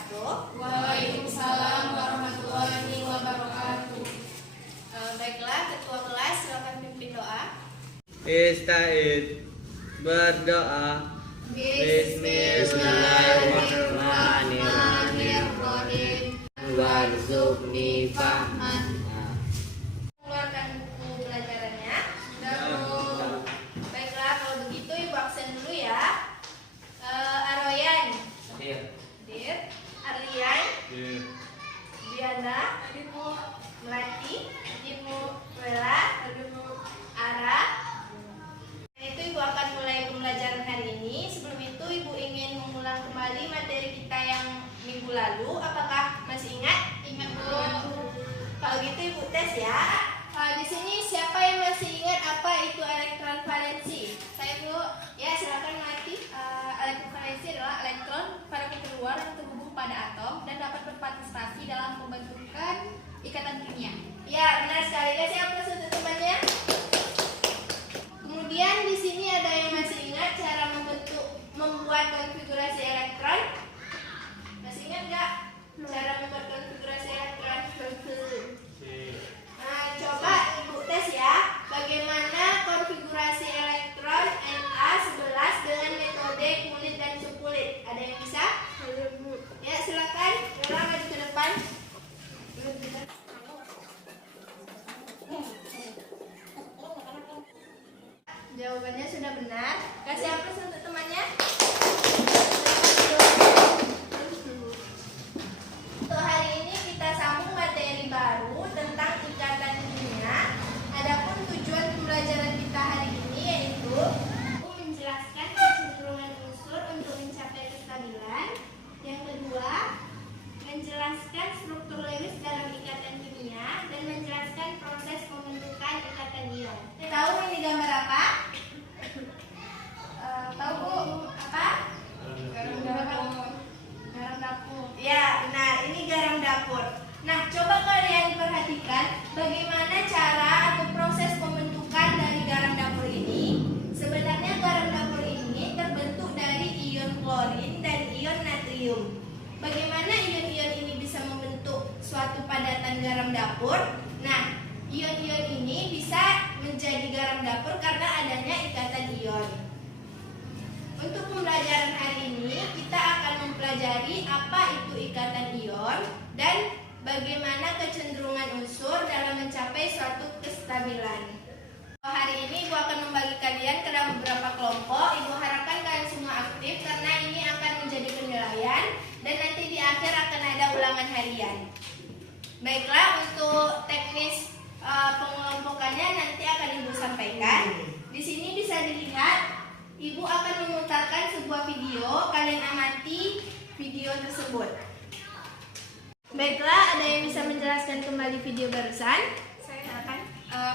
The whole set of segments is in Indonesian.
wabarakatuh. Waalaikumsalam warahmatullahi wabarakatuh. Baiklah, ketua kelas silakan pimpin doa. Ista'id, berdoa. Bismillahirrahmanirrahim. Warzuqni fahman. Mengeluarkan buku pelajarannya. Baiklah, kalau begitu ibu absen dulu ya. Aroyan, Hadir. Arlian, Diana, Melati, Wela, Ara. Itu ibu akan mulai pembelajaran hari ini. Sebelum itu ibu ingin mengulang kembali materi kita yang minggu lalu. Apakah masih ingat? Ingat, Bu. Kalau gitu ibu tes ya. Di sini siapa yang masih ingat apa itu elektron valensi? Saya, Bu. Ya, silakan Melati. Elektron valensi adalah elektron partikel luar yang terhubung pada atom dan dapat berpartisipasi dalam pembentukan ikatan kimia. Ya, benar sekali. Kasih aplaus untuk temannya. Kemudian di sini ada yang masih ingat cara membuat konfigurasi elektron? Masih ingat nggak cara membuat konfigurasi elektron? Nah, coba ibu tes ya. Bagaimana konfigurasi elektron Na11 dengan metode kulit dan subkulit? Ada yang bisa? Ya, silakan. Yola maju ke depan. Jawabannya sudah benar. Kasih aplaus untuk temannya. Untuk hari ini kita sambung materi baru tentang ikatan kimia. Adapun tujuan pembelajaran kita hari ini yaitu menjelaskan kecenderungan unsur untuk mencapai kestabilan. Yang kedua, menjelaskan struktur Lewis dalam ikatan kimia dan menjelaskan proses pembentukan ikatan ion. Tahu ini gambar apa? Tahu Bu? Apa? Garam dapur. Garam dapur. Ya, benar. Ini garam dapur. Nah, coba kalian perhatikan bagaimana cara atau proses pembentukan dari garam dapur ini. Sebenarnya garam dapur ini terbentuk dari ion klorin dan ion natrium. Bagaimana ion-ion ini bisa membentuk suatu padatan garam dapur? Nah, ion-ion ini bisa menjadi garam dapur karena adanya ikatan ion. Untuk pembelajaran hari ini, kita akan mempelajari apa itu ikatan ion dan bagaimana kecenderungan unsur dalam mencapai suatu kestabilan. Hari ini Ibu akan membagi kalian ke dalam beberapa kelompok. Ibu harapkan kalian semua aktif karena ini akan menjadi penilaian dan nanti di akhir akan ada ulangan harian. Baiklah, untuk teknis pengelompokannya nanti akan Ibu sampaikan. Di sini bisa dilihat Ibu akan memutarkan sebuah video. Kalian amati video tersebut. Baiklah, ada yang bisa menjelaskan kembali video barusan? Saya akan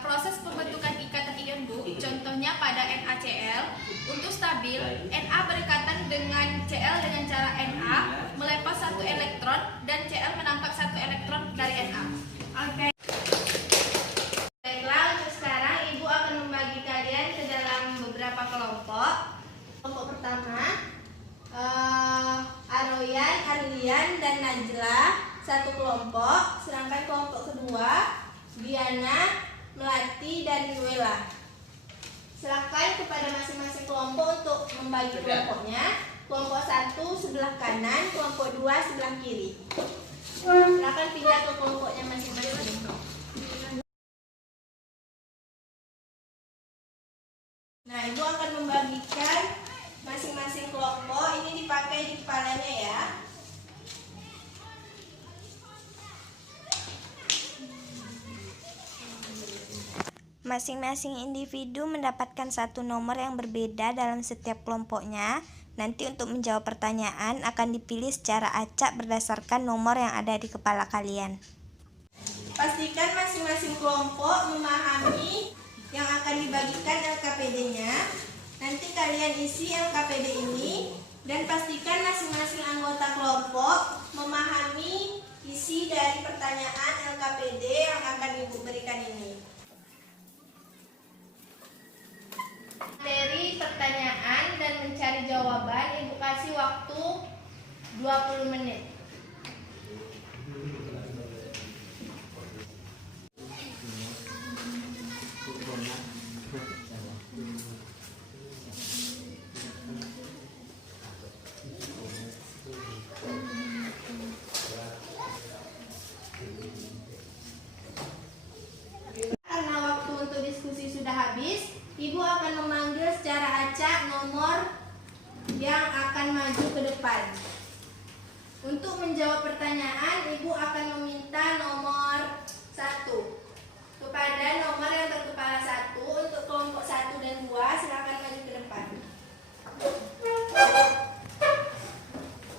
proses pembentukan ikatan ion, Bu. Contohnya pada NaCl. Untuk stabil, Na berikatan dengan Cl dengan cara Na melepas satu elektron dan Cl menangkap satu elektron dari Na. Oke. Baiklah, untuk sekarang Ibu akan membagi kalian ke dalam beberapa kelompok. Kelompok pertama, Aroyan, Arlian, dan Najla satu kelompok. Sedangkan kelompok kedua, Diana, Melati, dan Wela. Silakan kepada masing-masing kelompok untuk membagi kelompoknya. Kelompok 1 sebelah kanan, kelompok 2 sebelah kiri. Silakan pindah ke kelompoknya masing-masing. Nah, Ibu akan membagikan masing-masing kelompok. Ini dipakai di kepalanya ya. Masing-masing individu mendapatkan satu nomor yang berbeda dalam setiap kelompoknya. Nanti untuk menjawab pertanyaan akan dipilih secara acak berdasarkan nomor yang ada di kepala kalian. Pastikan masing-masing kelompok memahami yang akan dibagikan LKPD-nya. Nanti kalian isi LKPD ini dan pastikan masing-masing anggota kelompok memahami isi dari pertanyaan LKPD yang akan Ibu berikan ini. Materi pertanyaan dan mencari jawaban Ibu kasih waktu 20 menit. Karena waktu untuk diskusi sudah habis, Ibu akan memanggil secara acak nomor yang akan maju ke depan. Untuk menjawab pertanyaan, Ibu akan meminta nomor 1. Kepada nomor yang berkepala 1, untuk kelompok 1 dan 2, silakan maju ke depan.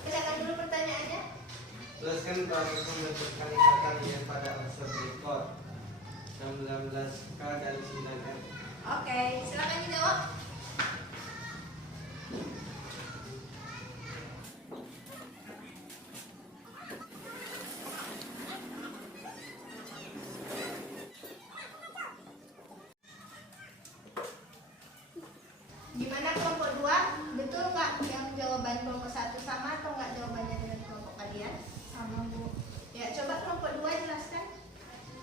Silakan dulu pertanyaannya. Jelaskan proses membentukkan ikatan ion pada unsur glikol 19K dan 9F. Oke, silakan dijawab. Gimana kelompok 2? Betul nggak yang jawaban kelompok 1 sama atau nggak jawabannya dengan kelompok kalian? Sama, Bu. Ya, coba kelompok 2 jelaskan.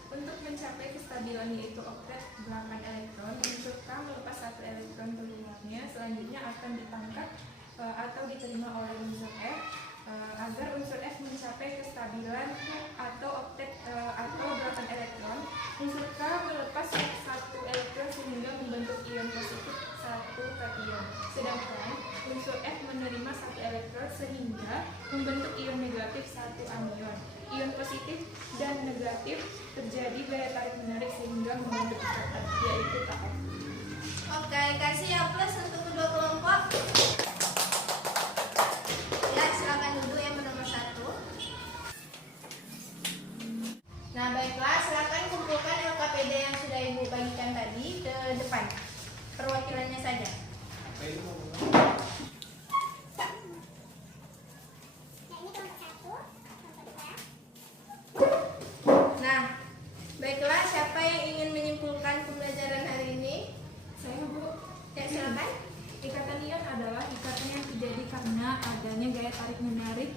Untuk mencapai kestabilan yaitu oktet 8 elektron, unsur K melepas 1 elektron ke luarnya, selanjutnya akan ditangkap atau diterima oleh unsur F. Agar unsur F mencapai kestabilan atau oktet atau 8 elektron, unsur K melepas 1 elektron sehingga membentuk ion positif 1 kation. Sedangkan unsur F menerima 1 elektron sehingga membentuk ion negatif 1 anion. Ion positif dan negatif terjadi gaya tarik menarik sehingga membentuk ikatan, yaitu KF. Oke, kasih yang plus untuk kedua kelompok. Ya, silakan duduk yang nomor 1. Nah, baiklah, silakan kumpulkan LKPD yang sudah Ibu bagikan tadi ke depan. Perwakilannya saja. Nah, baiklah, siapa yang ingin menyimpulkan pembelajaran hari ini? Saya, Bu. Ya, silakan. Ikatan ion adalah ikatan yang terjadi karena adanya gaya tarik menarik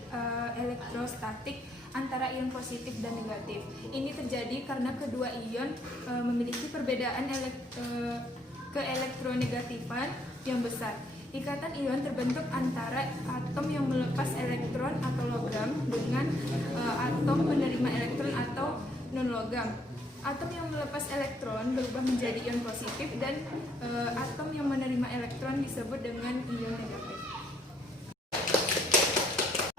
elektrostatik antara ion positif dan negatif. Ini terjadi karena kedua ion memiliki perbedaan keelektronegatifan yang besar. Ikatan ion terbentuk antara atom yang melepas elektron atau logam dengan atom menerima elektron atau non-logam. Atom yang melepas elektron berubah menjadi ion positif dan atom yang menerima elektron disebut dengan ion negatif.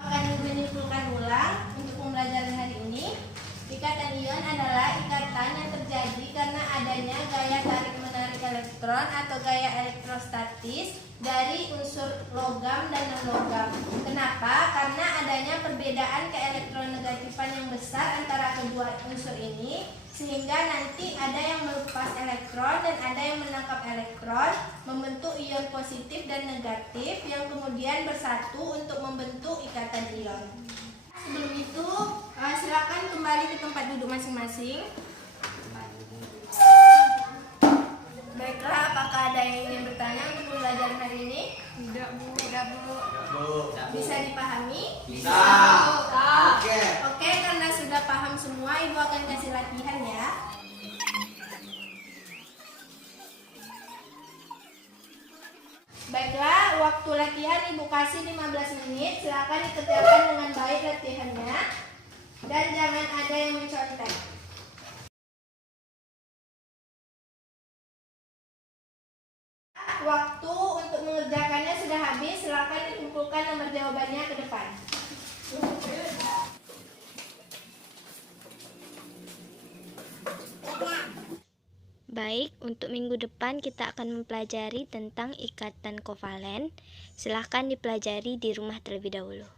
Akan menyimpulkan ulang untuk pembelajaran hari ini. Ikatan ion adalah ikatan yang terjadi karena adanya gaya tarik menarik elektron atau gaya elektrostatis dari unsur logam dan non-logam. Kenapa? Karena adanya perbedaan keelektronegatifan yang besar antara kedua unsur ini, sehingga nanti ada yang melepas elektron dan ada yang menangkap elektron, membentuk ion positif dan negatif yang kemudian bersatu untuk membentuk ikatan ion. Sebelum itu, silakan kembali ke tempat duduk masing-masing. Baiklah, apakah ada yang ingin bertanya untuk pembelajaran hari ini? Tidak, Bu. Tidak, Bu. Bisa dipahami? Bisa. Oke. Oke, karena sudah paham semua, Ibu akan kasih latihan ya. Baiklah, waktu latihan Ibu kasih 15 menit. Silakan dikerjakan dengan baik latihannya. Dan jangan ada yang mencontek. Waktu untuk mengerjakannya sudah habis. Silakan dikumpulkan nomor jawabannya ke depan. Baik, untuk minggu depan kita akan mempelajari tentang ikatan kovalen. Silahkan dipelajari di rumah terlebih dahulu.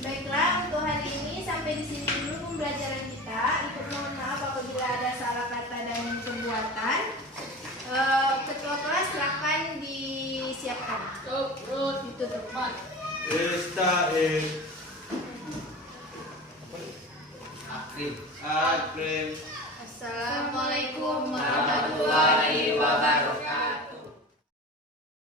Baiklah, untuk hari ini sampai di sini dulu pembelajaran kita. Ikut mohon maaf apabila ada salah kata dan perbuatan. Ketua kelas silakan disiapkan. Ditutup. Akrim.